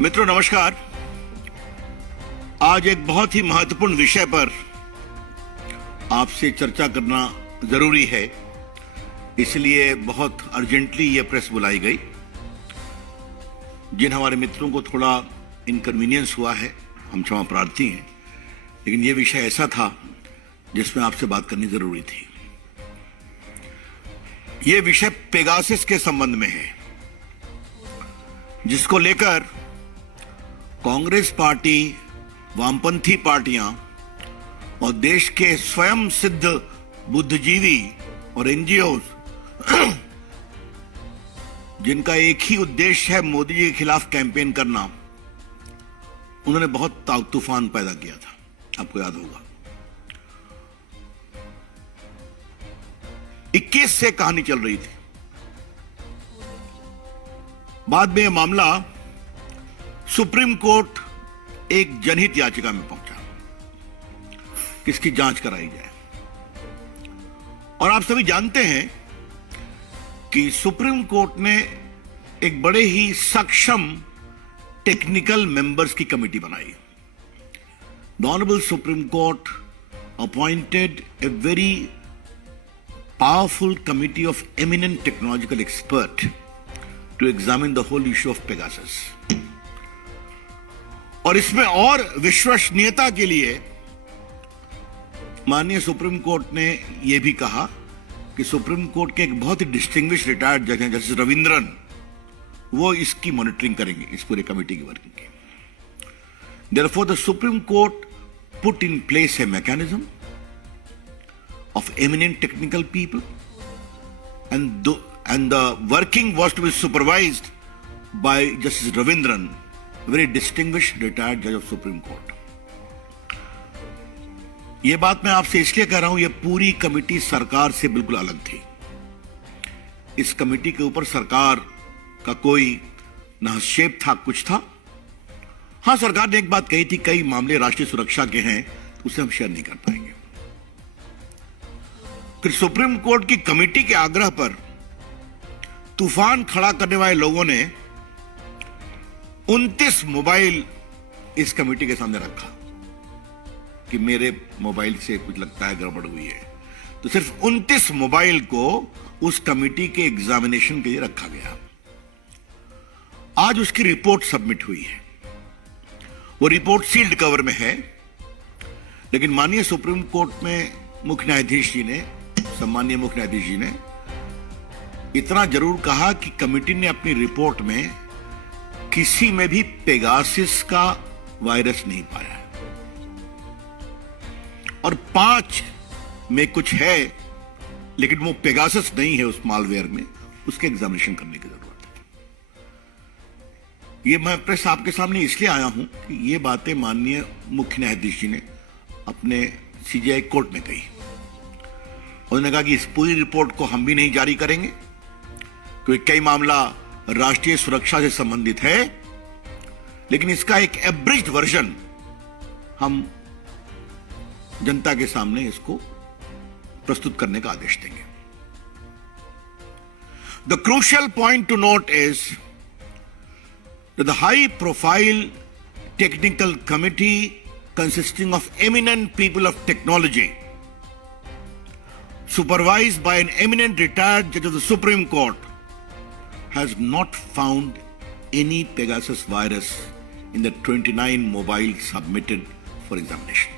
मित्रों नमस्कार। आज एक बहुत ही महत्वपूर्ण विषय पर आपसे चर्चा करना जरूरी है, इसलिए बहुत अर्जेंटली यह प्रेस बुलाई गई। जिन हमारे मित्रों को थोड़ा इनकन्वीनियंस हुआ है, हम क्षमा प्रार्थी हैं, लेकिन यह विषय ऐसा था जिसमें आपसे बात करनी जरूरी थी। यह विषय पेगासस के संबंध में है, जिसको लेकर कांग्रेस पार्टी, वामपंथी पार्टियां और देश के स्वयं सिद्ध बुद्धिजीवी और एनजीओ जिनका एक ही उद्देश्य है मोदी जी के खिलाफ कैंपेन करना, उन्होंने बहुत तूफान पैदा किया था। आपको याद होगा 21 से कहानी चल रही थी। बाद में यह मामला सुप्रीम कोर्ट एक जनहित याचिका में पहुंचा कि इसकी जांच कराई जाए। और आप सभी जानते हैं कि सुप्रीम कोर्ट ने एक बड़े ही सक्षम टेक्निकल मेंबर्स की कमेटी बनाई। The honourable supreme court appointed a very powerful committee of eminent technological expert to examine the whole issue of Pegasus. और इसमें और विश्वसनीयता के लिए माननीय सुप्रीम कोर्ट ने यह भी कहा कि सुप्रीम कोर्ट के एक बहुत ही डिस्टिंग्विश्ड रिटायर्ड जज हैं जस्टिस रविंद्रन, वो इसकी मॉनिटरिंग करेंगे, इस पूरे कमेटी की वर्किंग की। Therefore the supreme court put in place a mechanism of eminent technical people, and the working was to be supervised by Justice Ravindran, a very distinguished retired judge of Supreme Court. यह बात मैं आपसे इसलिए कह रहा हूं, यह पूरी कमेटी सरकार से बिल्कुल अलग थी। इस कमेटी के ऊपर सरकार का कोई न हस्तक्षेप था, कुछ था। हां, सरकार ने एक बात कही थी, कई मामले राष्ट्रीय सुरक्षा के हैं तो उसे हम शेयर नहीं कर पाएंगे। फिर सुप्रीम कोर्ट की कमेटी के आग्रह पर तूफान खड़ा करने वाले लोगों ने 29 मोबाइल इस कमेटी के सामने रखा कि मेरे मोबाइल से कुछ लगता है गड़बड़ हुई है। तो सिर्फ 29 मोबाइल को उस कमेटी के एग्जामिनेशन के लिए रखा गया। आज उसकी रिपोर्ट सबमिट हुई है। वो रिपोर्ट सील्ड कवर में है, लेकिन माननीय सुप्रीम कोर्ट में मुख्य न्यायाधीश जी ने, सम्मानीय मुख्य न्यायाधीश जी ने इतना जरूर कहा कि कमेटी ने अपनी रिपोर्ट में किसी में भी पेगासस का वायरस नहीं पाया और 5 में कुछ है, लेकिन वो पेगासस नहीं है उस मालवेयर में, उसके एग्जामिनेशन करने की जरूरत है। ये मैं प्रेस आपके सामने इसलिए आया हूं कि ये बातें माननीय मुख्य न्यायाधीश जी ने अपने सीजीआई कोर्ट में कही। उन्होंने कहा कि इस पूरी रिपोर्ट को हम भी नहीं जारी करेंगे क्योंकि कई मामला राष्ट्रीय सुरक्षा से संबंधित है, लेकिन इसका एक एब्रिज्ड वर्जन हम जनता के सामने इसको प्रस्तुत करने का आदेश देंगे। The crucial point two note is the high profile technical committee consisting of eminent people of technology, supervised by an eminent retired judge of the Supreme Court, has not found any Pegasus virus in the 29 mobiles submitted for examination.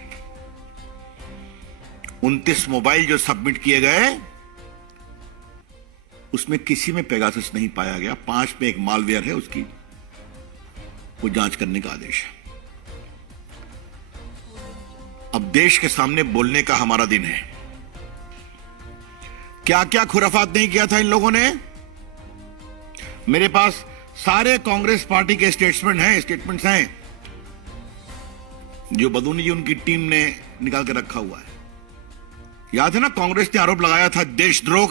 29 mobile जो submit किए गए, उसमें किसी में Pegasus नहीं पाया गया। 5 में एक मालवेयर है, उसकी वो जांच करने का आदेश है। अब देश के सामने बोलने का हमारा दिन है। क्या क्या खुराफात नहीं किया था इन लोगों ने। मेरे पास सारे कांग्रेस पार्टी के स्टेटमेंट्स हैं जो बदूनी जी उनकी टीम ने निकाल के रखा हुआ है। याद है ना, कांग्रेस ने आरोप लगाया था देशद्रोह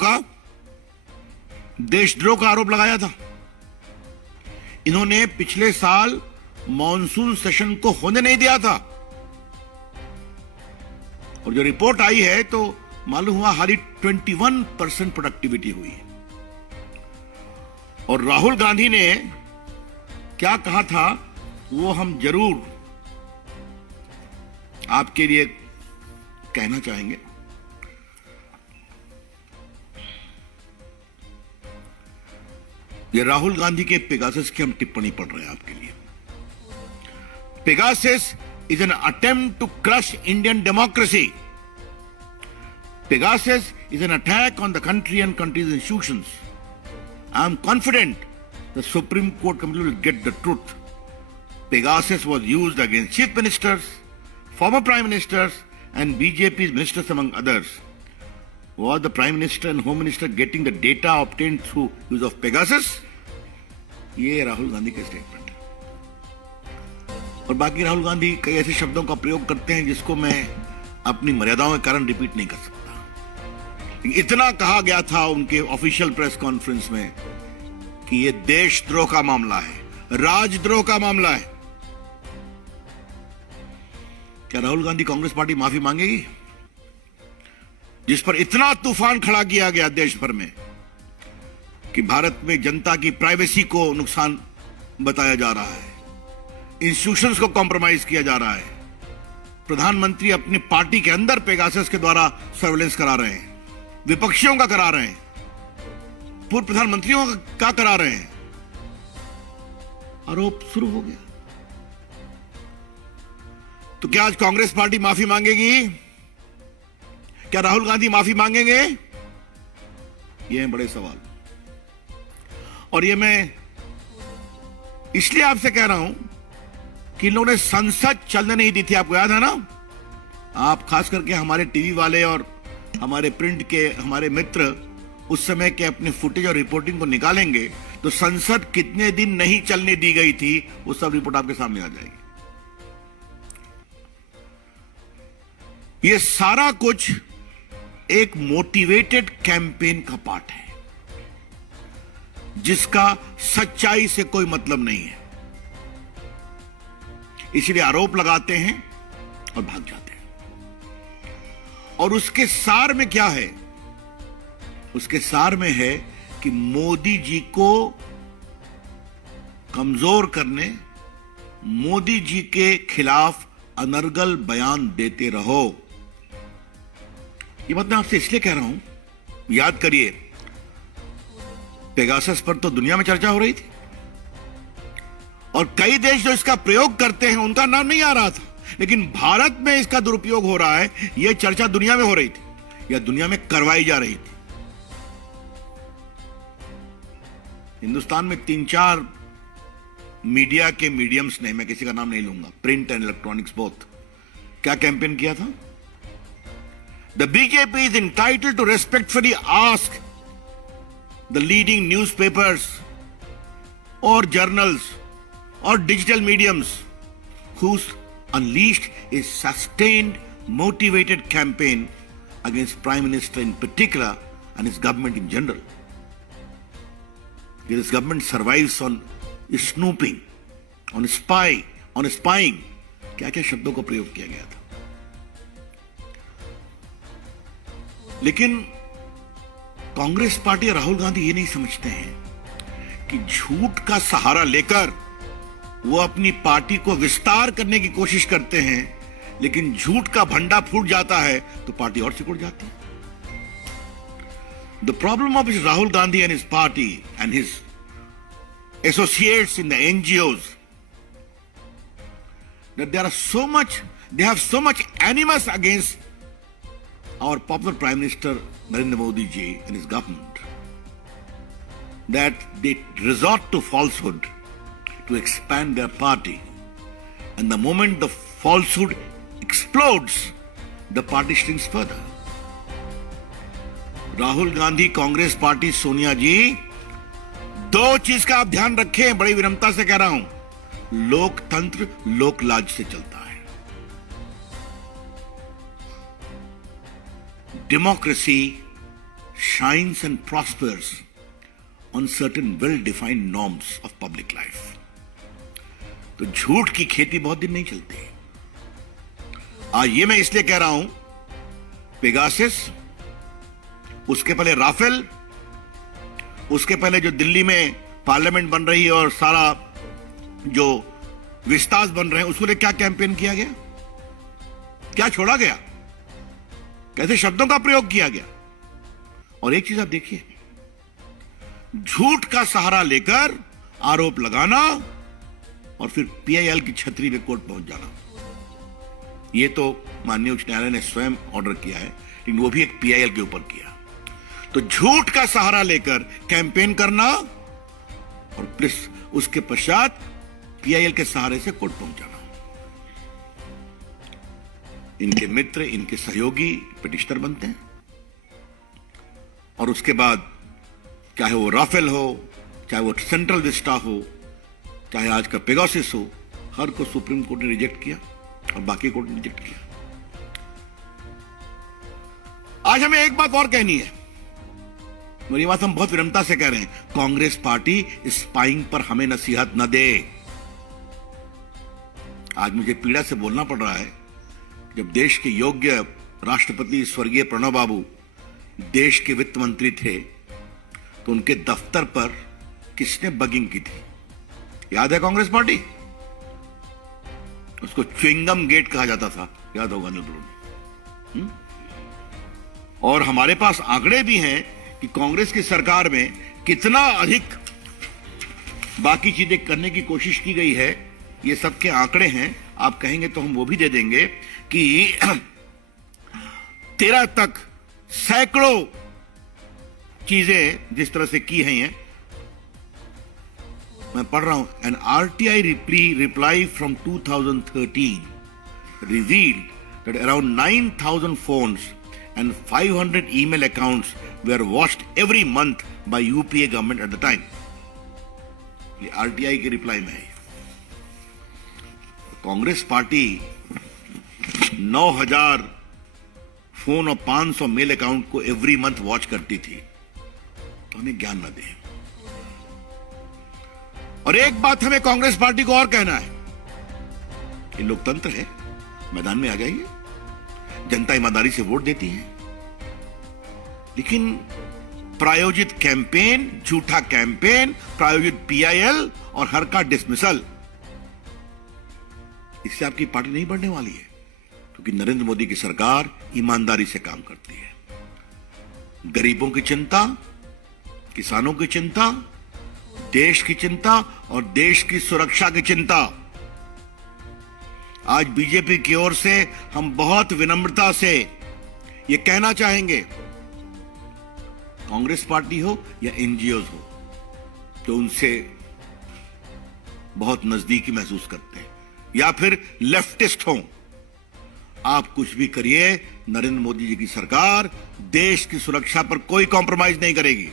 का आरोप लगाया था। इन्होंने पिछले साल मॉनसून सेशन को होने नहीं दिया था और जो रिपोर्ट आई है तो मालूम हुआ हाली 21% प्रोडक्टिविटी हुई। और राहुल गांधी ने क्या कहा था वो हम जरूर आपके लिए कहना चाहेंगे। ये राहुल गांधी के पेगासस की हम टिप्पणी पढ़ रहे हैं आपके लिए। Pegasus is an attempt to crush Indian democracy. Pegasus is an attack on the country and country's institutions. I am confident the Supreme Court committee will get the truth. Pegasus was used against chief ministers, former prime ministers, and BJP's ministers among others. Was the prime minister and home minister getting the data obtained through use of Pegasus? ये राहुल गांधी का statement है। और बाकी राहुल गांधी कई ऐसे शब्दों का प्रयोग करते हैं जिसको मैं अपनी मर्यादाओं के कारण रिपीट नहीं कर सकता। इतना कहा गया था उनके ऑफिशियल प्रेस कॉन्फ्रेंस में कि ये देशद्रोह का मामला है, राजद्रोह का मामला है। क्या राहुल गांधी कांग्रेस पार्टी माफी मांगेगी, जिस पर इतना तूफान खड़ा किया गया देश भर में कि भारत में जनता की प्राइवेसी को नुकसान बताया जा रहा है, इंस्टीट्यूशंस को कॉम्प्रोमाइज किया जा रहा है, प्रधानमंत्री अपनी पार्टी के अंदर पेगासस के द्वारा सर्वेलेंस करा रहे हैं, विपक्षियों का करा रहे हैं, पूर्व प्रधानमंत्रियों का करा रहे हैं, आरोप शुरू हो गया। तो क्या आज कांग्रेस पार्टी माफी मांगेगी? क्या राहुल गांधी माफी मांगेंगे? ये हैं बड़े सवाल। और ये मैं इसलिए आपसे कह रहा हूं कि इन लोगों ने संसद चलने नहीं दी थी। आपको याद है ना? आप खास करके हमारे टीवी वाले और हमारे प्रिंट के हमारे मित्र उस समय के अपने फुटेज और रिपोर्टिंग को निकालेंगे तो संसद कितने दिन नहीं चलने दी गई थी वो सब रिपोर्ट आपके सामने आ जाएगी। ये सारा कुछ एक मोटिवेटेड कैंपेन का पार्ट है जिसका सच्चाई से कोई मतलब नहीं है। इसलिए आरोप लगाते हैं और भाग जाते हैं। और उसके सार में क्या है? उसके सार में है कि मोदी जी को कमजोर करने, मोदी जी के खिलाफ अनर्गल बयान देते रहो। ये बात मैं आपसे इसलिए कह रहा हूं, याद करिए पेगासस पर तो दुनिया में चर्चा हो रही थी और कई देश जो इसका प्रयोग करते हैं उनका नाम नहीं आ रहा था, लेकिन भारत में इसका दुरुपयोग हो रहा है, यह चर्चा दुनिया में हो रही थी या दुनिया में करवाई जा रही थी। हिंदुस्तान में 3-4 मीडिया के मीडियम्स ने, मैं किसी का नाम नहीं लूंगा, प्रिंट एंड इलेक्ट्रॉनिक्स बोथ, क्या कैंपेन किया था? The BJP is entitled to respectfully ask the leading newspapers or journals or digital mediums who's unleashed a sustained, motivated campaign against Prime Minister in particular and his government in general. This government survives on snooping, on spying. क्या-क्या शब्दों का प्रयोग किया गया था। लेकिन Congress party और राहुल गांधी ये नहीं समझते हैं कि झूठ का सहारा लेकर वो अपनी पार्टी को विस्तार करने की कोशिश करते हैं, लेकिन झूठ का भंडा फूट जाता है तो पार्टी और सिकुड़ जाती है। The problem of Rahul Gandhi and his party and his associates in the NGOs that they have so much animus against our popular Prime Minister Narendra Modi ji and his government that they resort to falsehood to expand their party, and the moment the falsehood explodes, the party shrinks further. Rahul Gandhi, Congress party, Sonia ji, दो चीज का आप ध्यान रखें, बड़ी विनम्रता से कह रहा हूं, लोकतंत्र लोकलाज से चलता है। Democracy shines and prospers on certain well-defined norms of public life. तो झूठ की खेती बहुत दिन नहीं चलती। आज ये मैं इसलिए कह रहा हूं, पेगासस, उसके पहले राफेल, उसके पहले जो दिल्ली में पार्लियामेंट बन रही है और सारा जो विस्तास बन रहे हैं, उसको लेकर क्या कैंपेन किया गया, क्या छोड़ा गया, कैसे शब्दों का प्रयोग किया गया। और एक चीज आप देखिए, झूठ का सहारा लेकर आरोप लगाना और फिर पीआईएल की छतरी में कोर्ट पहुंच जाना, यह तो माननीय उच्च न्यायालय ने स्वयं ऑर्डर किया है, लेकिन वो भी एक पीआईएल के ऊपर किया। तो झूठ का सहारा लेकर कैंपेन करना और प्लस उसके पश्चात पीआईएल के सहारे से कोर्ट पहुंच जाना। इनके मित्र, इनके सहयोगी पिटिशनर बनते हैं और उसके बाद चाहे वो राफेल हो, चाहे वो सेंट्रल विस्टा हो, चाहे आज का पेगासिस हो, हर को सुप्रीम कोर्ट ने रिजेक्ट किया और बाकी कोर्ट ने रिजेक्ट किया। आज हमें एक बात और कहनी है, मेरी बात हम बहुत विनम्रता से कह रहे हैं, कांग्रेस पार्टी स्पाइंग पर हमें नसीहत न दे। आज मुझे पीड़ा से बोलना पड़ रहा है, जब देश के योग्य राष्ट्रपति स्वर्गीय प्रणब बाबू देश के वित्त मंत्री थे तो उनके दफ्तर पर किसने बगिंग की थी, याद है कांग्रेस पार्टी? उसको च्युइंगम गेट कहा जाता था, याद होगा अनिल। और हमारे पास आंकड़े भी हैं कि कांग्रेस की सरकार में कितना अधिक बाकी चीजें करने की कोशिश की गई है, ये सबके आंकड़े हैं। आप कहेंगे तो हम वो भी दे देंगे कि 13 तक सैकड़ों चीजें जिस तरह से की हैं। मैं पढ़ रहा हूं, an RTI reply from 2013 revealed that around 9,000 phones and 500 email accounts were watched every month by UPA government at the time. ये आरटीआई के रिप्लाई में है। कांग्रेस पार्टी 9,000 फोन और 500 मेल अकाउंट को एवरी मंथ वॉच करती थी, तो हमें ज्ञान न दें। और एक बात हमें कांग्रेस पार्टी को और कहना है, ये लोकतंत्र है, मैदान में आ जाइए, जनता ईमानदारी से वोट देती है, लेकिन प्रायोजित कैंपेन, झूठा कैंपेन, प्रायोजित पीआईएल और हर का डिसमिसल, इससे आपकी पार्टी नहीं बढ़ने वाली है, क्योंकि नरेंद्र मोदी की सरकार ईमानदारी से काम करती है। गरीबों की चिंता, किसानों की चिंता, देश की चिंता और देश की सुरक्षा की चिंता। आज बीजेपी की ओर से हम बहुत विनम्रता से ये कहना चाहेंगे, कांग्रेस पार्टी हो या एनजीओ हो, जो उनसे बहुत नजदीकी महसूस करते हैं, या फिर लेफ्टिस्ट हो, आप कुछ भी करिए, नरेंद्र मोदी जी की सरकार देश की सुरक्षा पर कोई कॉम्प्रोमाइज नहीं करेगी।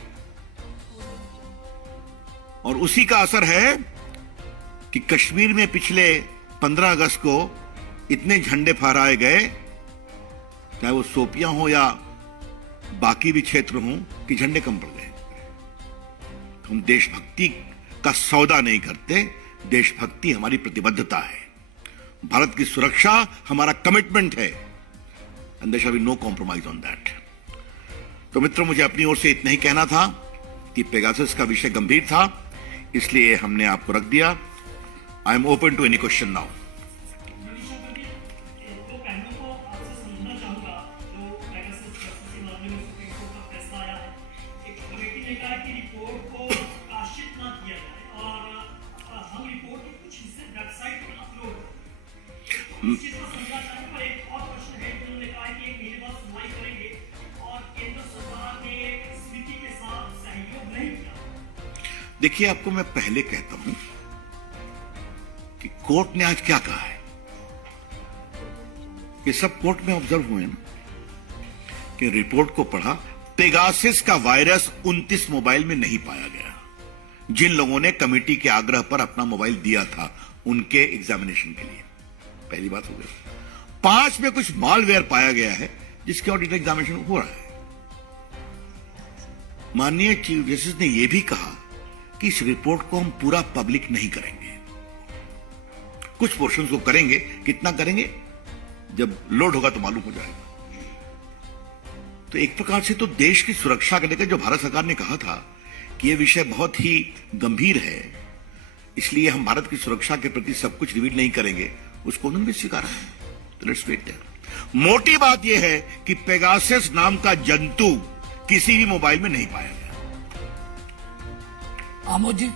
और उसी का असर है कि कश्मीर में पिछले 15 अगस्त को इतने झंडे फहराए गए, चाहे वो शोपियां हो या बाकी भी क्षेत्र हो, कि झंडे कम पड़ गए। हम देशभक्ति का सौदा नहीं करते, देशभक्ति हमारी प्रतिबद्धता है, भारत की सुरक्षा हमारा कमिटमेंट है, and there shall be no compromise on that. तो मित्रों, मुझे अपनी ओर से इतना ही कहना था कि पेगासस का विषय गंभीर था, इसलिए हमने आपको रख दिया। I am open to any question now. देखिए, आपको मैं पहले कहता हूं कि कोर्ट ने आज क्या कहा है, ये सब कोर्ट में ऑब्जर्व हुए ना, कि रिपोर्ट को पढ़ा, पेगासस का वायरस 29 मोबाइल में नहीं पाया गया। जिन लोगों ने कमेटी के आग्रह पर अपना मोबाइल दिया था उनके एग्जामिनेशन के लिए, पहली बात हो गई। 5 में कुछ मालवेयर पाया गया है जिसके ऑडिट एग्जामिनेशन हो रहा है। माननीय चीफ जस्टिस ने यह भी कहा कि इस रिपोर्ट को हम पूरा पब्लिक नहीं करेंगे, कुछ पोर्शंस को करेंगे। कितना करेंगे, जब लोड होगा तो मालूम हो जाएगा। तो एक प्रकार से तो देश की सुरक्षा को लेकर जो भारत सरकार ने कहा था कि यह विषय बहुत ही गंभीर है, इसलिए हम भारत की सुरक्षा के प्रति सब कुछ रिवील नहीं करेंगे, उसको उन्होंने भी स्वीकारा है। तो लेट्स वेट देयर। मोटी बात यह है कि पेगासस नाम का जंतु किसी भी मोबाइल में नहीं पाया गया। आमोद जी,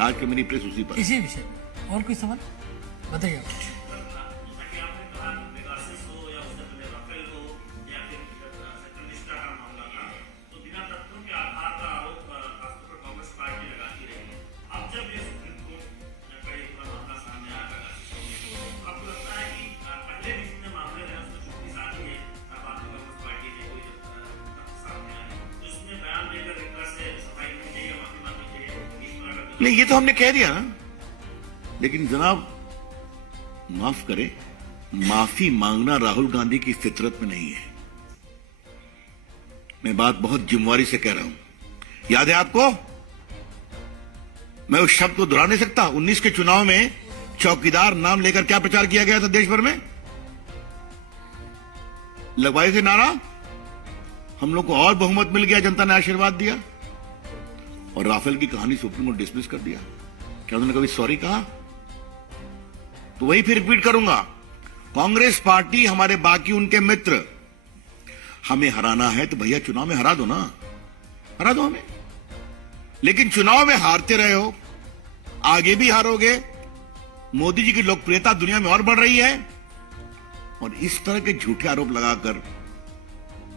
आज की मेरी प्रेस उसी पर। इसी विषय में और कोई सवाल बताइए। नहीं, ये तो हमने कह दिया ना, लेकिन जनाब माफ करें, माफी मांगना राहुल गांधी की फितरत में नहीं है। मैं बात बहुत जिम्मेवारी से कह रहा हूं। याद है आपको, मैं उस शब्द को दोहरा नहीं सकता। 19 के चुनाव में चौकीदार नाम लेकर क्या प्रचार किया गया था देश भर में, लगवाए थे नारा, हम लोग को और बहुमत मिल गया, जनता ने आशीर्वाद दिया, और राफेल की कहानी सुप्रीम कोर्ट डिसमिस कर दिया। क्या उन्होंने कभी सॉरी कहा? तो वही फिर रिपीट करूंगा, कांग्रेस पार्टी, हमारे बाकी उनके मित्र, हमें हराना है तो भैया चुनाव में हरा दो ना, हरा दो हमें। लेकिन चुनाव में हारते रहे हो, आगे भी हारोगे। मोदी जी की लोकप्रियता दुनिया में और बढ़ रही है, और इस तरह के झूठे आरोप लगाकर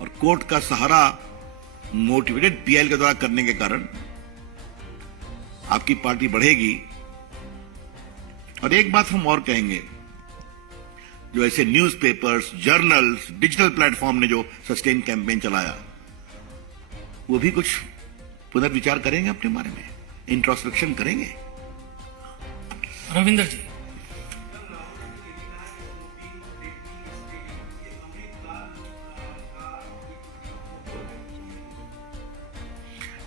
और कोर्ट का सहारा मोटिवेटेड पीएल के द्वारा करने के कारण आपकी पार्टी बढ़ेगी। और एक बात हम और कहेंगे, जो ऐसे न्यूज़पेपर्स, जर्नल्स, डिजिटल प्लेटफॉर्म ने जो सस्टेन कैंपेन चलाया, वो भी कुछ पुनर्विचार करेंगे अपने बारे में, इंट्रोस्पेक्शन करेंगे। रविंदर जी,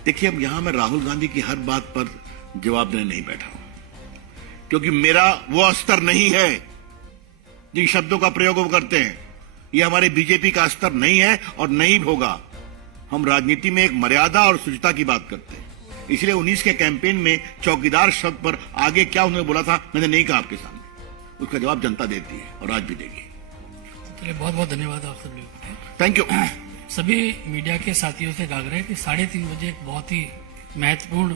देखिए, अब यहां मैं राहुल गांधी की हर बात पर जवाब देने नहीं बैठा हूं, क्योंकि मेरा वो स्तर नहीं है जिन शब्दों का प्रयोग वो करते हैं। ये हमारे बीजेपी का स्तर नहीं है और नहीं होगा। हम राजनीति में एक मर्यादा और शुचिता की बात करते हैं। इसलिए 19 के कैंपेन में चौकीदार शब्द पर आगे क्या उन्होंने बोला था, मैंने नहीं कहा आपके सामने। उसका जवाब जनता देती है और आज भी देगी। चलिए, बहुत बहुत धन्यवाद आप सब लोगों को। Thank you. सभी मीडिया के साथियों से आग्रह है कि 3:30 बजे एक बहुत ही महत्वपूर्ण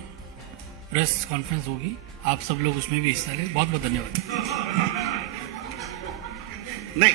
प्रेस कॉन्फ्रेंस होगी, आप सब लोग उसमें भी हिस्सा लें। बहुत बहुत धन्यवाद। नहीं।